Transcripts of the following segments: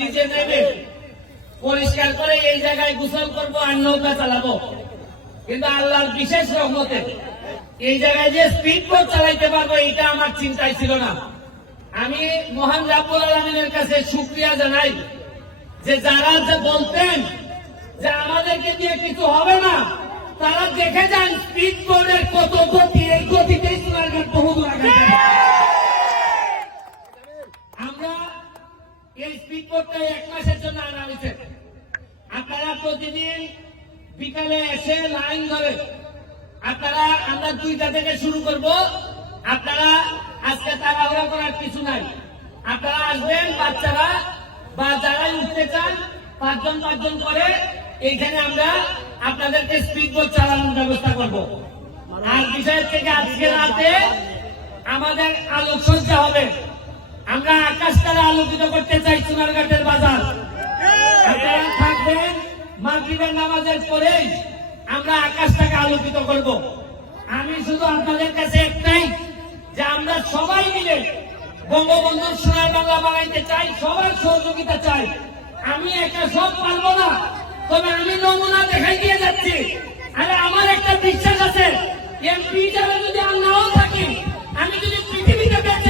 নিজে নেবে। পরিষ্কার করে এই জায়গায় গোসল করব আর নৌকা চালাবো। কিন্তু আল্লাহর বিশেষ রহমতে এই জায়গায় যে স্পিড বোট চালাইতে পারব, এটা আমার চিন্তায় ছিল না। আমি মহান রাব্বুল আলমিনের কাছে শুক্রিয়া জানাই যে যারা যে বলতেন যে আমাদেরকে দিয়ে কিছু হবে না, তারা দেখে যান স্পিড বোর্ডের কত গতি এই গতিতেই সোনারঘাট বহুদূর আগে আমরা এই স্পিড বোর্ডটা এক মাসের জন্য আনা হয়েছে আপনারা প্রতিদিন বিকালে এসে ধরে আপনারা, আমরা দুইটা থেকে শুরু করব। আপনারা আজকে তাড়াহুড়া করার কিছু নাই। আপনারা আসবেন, বাচ্চারা বা যারা উঠতে চান, পাঁচজন পাঁচজন করে এইখানে আমরা আপনাদেরকে স্পিড বোট চালানোর ব্যবস্থা করব। আর বিষয় থেকে আজকে রাতে আমাদের আলোকসজ্জা হবে। আমরা আকাশ তারা আলোকিত করতে চাই চুনারঘাটের বাজার। আপনারা থাকবেন মাগরিবের নামাজের পরেই। আমরা আকাশটাকে আলোকিত করব। আমি শুধু আপনাদের কাছে একটাই যে আমরা সবাই মিলে বঙ্গবন্ধুর সোনার বাংলা বানাইতে চাই, সবার সহযোগিতা চাই। আমি একা সব পারব না, তবে আমি নমুনা দেখাই দিয়ে যাচ্ছি। আরে আমার একটা বিশ্বাস আছে, এমপি যারা যদি আর নাও থাকি, আমি যদি পৃথিবীতে বেঁচে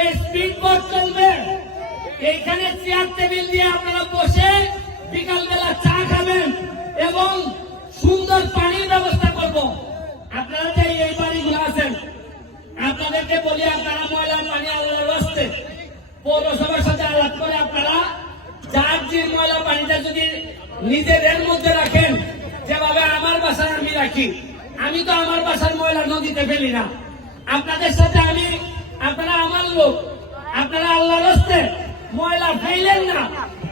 এই স্পিড বোট চলবে। এইখানে চেয়ার টেবিল দিয়ে আপনারা বসে বিকাল বেলা চা খাবেন এবং সুন্দর পানির ব্যবস্থা করব। আপনারা যে এই বাড়িগুলো আছেন, আপনাদেরকে বলি আপনারা ময়লার পানি আল্লাহর রাস্তে পৌরসভার সাথে আলাপ করে আপনারা যার যে ময়লা পানিটা যদি নিজেদের মধ্যে রাখেন, যেভাবে আমার বাসায় আমি রাখি, আমি তো আমার বাসার ময়লা নদীতে ফেলি না। আপনাদের সাথে আমি আপনারা আমার লোক। আপনারা আল্লাহ রস্তে ময়লা ফেললেন না।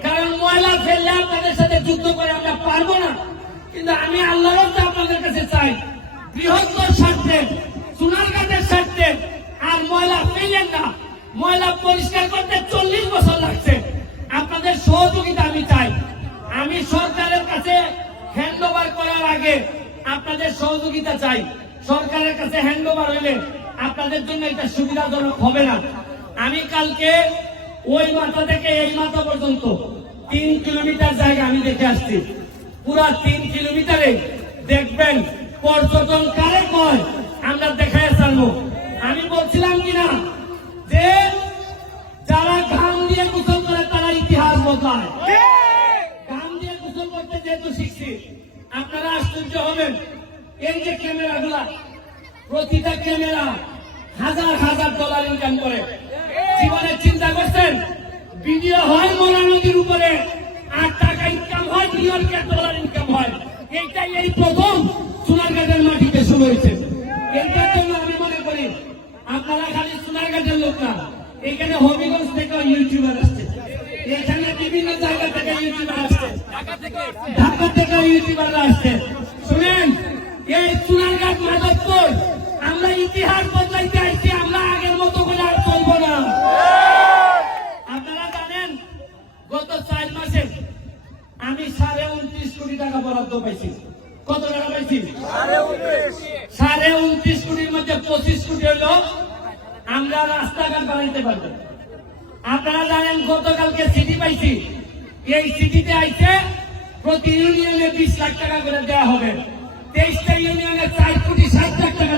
কারণ ময়লা ফেললে আপনাদের সাথে যুদ্ধ করে আমরা পারব না। কিন্তু আমি আল্লাহ রস্তে আপনাদের কাছে চাই, বৃহত্তর স্বার্থে সোনারঘাটের স্বার্থে আর ময়লা ফেললেন না। ময়লা পরিষ্কার করতে চল্লিশ বছর লাগছে। আপনাদের সহযোগিতা আমি চাই। আমি সরকারের কাছে হ্যান্ড করার আগে আপনাদের সহযোগিতা চাই। সরকারের কাছে হ্যান্ড ওভার হইলে আপনাদের জন্য এটা সুবিধাজনক হবে না। আমি কালকে ওই মাথা থেকে এই মাথা পর্যন্ত তিন কিলোমিটার জায়গা আমি দেখে আসছি। পুরা তিন কিলোমিটারে দেখবেন পর্যটন কারে কয়, আমরা দেখায় চালবো আমি বলছিলাম কিনা যে যারা ঘাম দিয়ে গোসল করে তারা ইতিহাস বদলায়। ঘাম দিয়ে গোসল করতে যেহেতু শিখছি, আপনারা আশ্চর্য হবেন। এই যে ক্যামেরাগুলা প্রতিটা ক্যামেরা হাজার হাজার ডলার ইনকাম করে। জীবনে চিন্তা করছেন, ভিডিও হয় মোলা নদীর উপরে, আর টাকা ইনকাম হয় নিউইয়র্কের ডলার ইনকাম হয়। এইটাই এই প্রথম সোনারঘাটের মাটিতে শুরু হয়েছে। এইটার জন্য আমি মনে করি, আপনারা খালি সোনারঘাটের লোক না, এখানে হবিগঞ্জ থেকে ইউটিউবার আসছে। এখানে বিভিন্ন জায়গা থেকে ইউটিউবার আসছে। ঢাকা থেকে ইউটিউবার আসছে। শুনেন, এই সোনারঘাট মাধবপুর আমরা ইতিহাস বদলাইতে আইছি, আমরা আগের মতো করে আর চলবো না। আপনারা জানেন, গত চার মাসে আমি সাড়ে উনত্রিশ কোটি টাকা বরাদ্দ পাইছি। কত টাকা পাইছি? সাড়ে উনত্রিশ কোটির মধ্যে পঁচিশ কোটি হলো আমরা রাস্তাঘাট বানাইতে পারব। আপনারা জানেন, গতকালকে সিটি পাইছি। এই সিটিতে আইছে প্রতি ইউনিয়নে বিশ লাখ টাকা করে দেওয়া হবে। তেইশটা ইউনিয়নে চার কোটি ষাট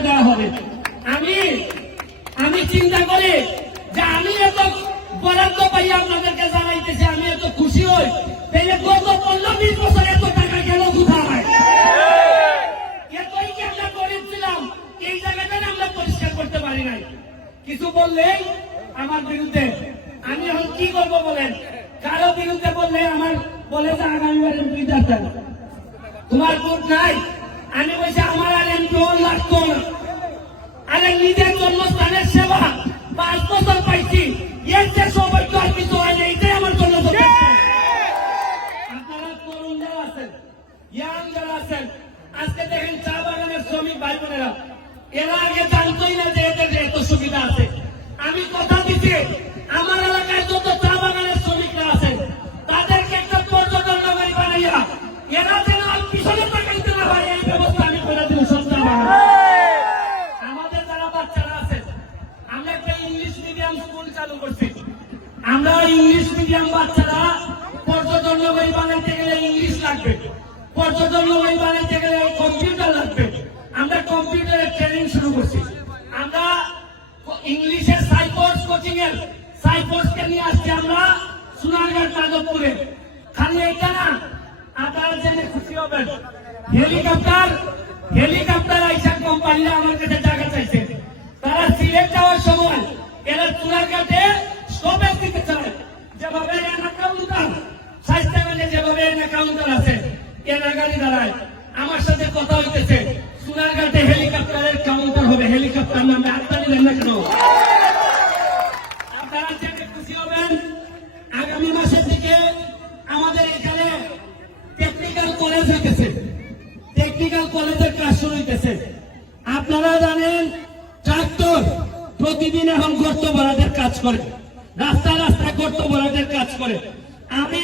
দেওয়া হবে। আমি আমি চিন্তা করি যে আমি এত বরাদ্দ পাই আপনাদেরকে জানাইতেছি, আমি এত খুশি হই। তাইলে গত পনেরো বিশ বছর এত টাকা গেল কোথায়? কিছু বললেই আমার বিরুদ্ধে। আমি এখন কি করব বলেন? কারও বিরুদ্ধে বললে আমার বলে যে আগামীবার তোমার ভোট নাই। আমি বলছি, আমার আর এমপি লাগতো না। আরে নিজের সেবা পাঁচ বছর পাইছি। এর যে সৌভাগ্য আর কিছু হয় না, এটাই আমার জন্য আপনারা তরুণ যারা আছেন, ইয়াং যারা আছেন, আজকে দেখেন চা বাগানের শ্রমিক ভাই বোনেরা এরা আগে জানতোই না যে এদের এত সুবিধা আছে। আমি কথা দিচ্ছি, আমার এলাকায় যত চা আমরা ইংলিশ মিডিয়াম বাচ্চারা পর্যটন নগরী বানাইতে গেলে ইংলিশ লাগবে। পর্যটন নগরী বানাইতে গেলে কম্পিউটার লাগবে। আমরা কম্পিউটারের ট্রেনিং শুরু করছি। আমরা ইংলিশের সাইকোর্স কোচিং এর সাইকোর্সকে নিয়ে আসছি আমরা সোনারগাঁও যাদবপুরে। খালি এটা না, আপনারা জেনে খুশি হবেন। হেলিকপ্টার হেলিকপ্টার আইসা কোম্পানিরা আমার কাছে টাকা চাইছে তারা সিলেট যাওয়ার সময় এরা চুলার কাছে স্টপেজ দিতে চায় যেভাবে এনা কাউন্টার স্বাস্থ্য মেলে যেভাবে এনা কাউন্টার আছে এনা গাড়ি দাঁড়ায় আমার সাথে কথা হইতেছে। হেলিকপ্টারের কাউন্টার হবে। হেলিকপ্টার নামে না কেন? আপনারা জেনে খুশি হবেন, আগামী মাসের দিকে আমাদের এখানে টেকনিক্যাল কলেজ হইতেছে। টেকনিক্যাল কলেজের কাজ শুরু হইতেছে। আপনারা জানেন ট্রাক্টর প্রতিদিন এখন গর্ত ভরাটের কাজ করে। রাস্তা রাস্তা গর্ত ভরাটের কাজ করে। আমি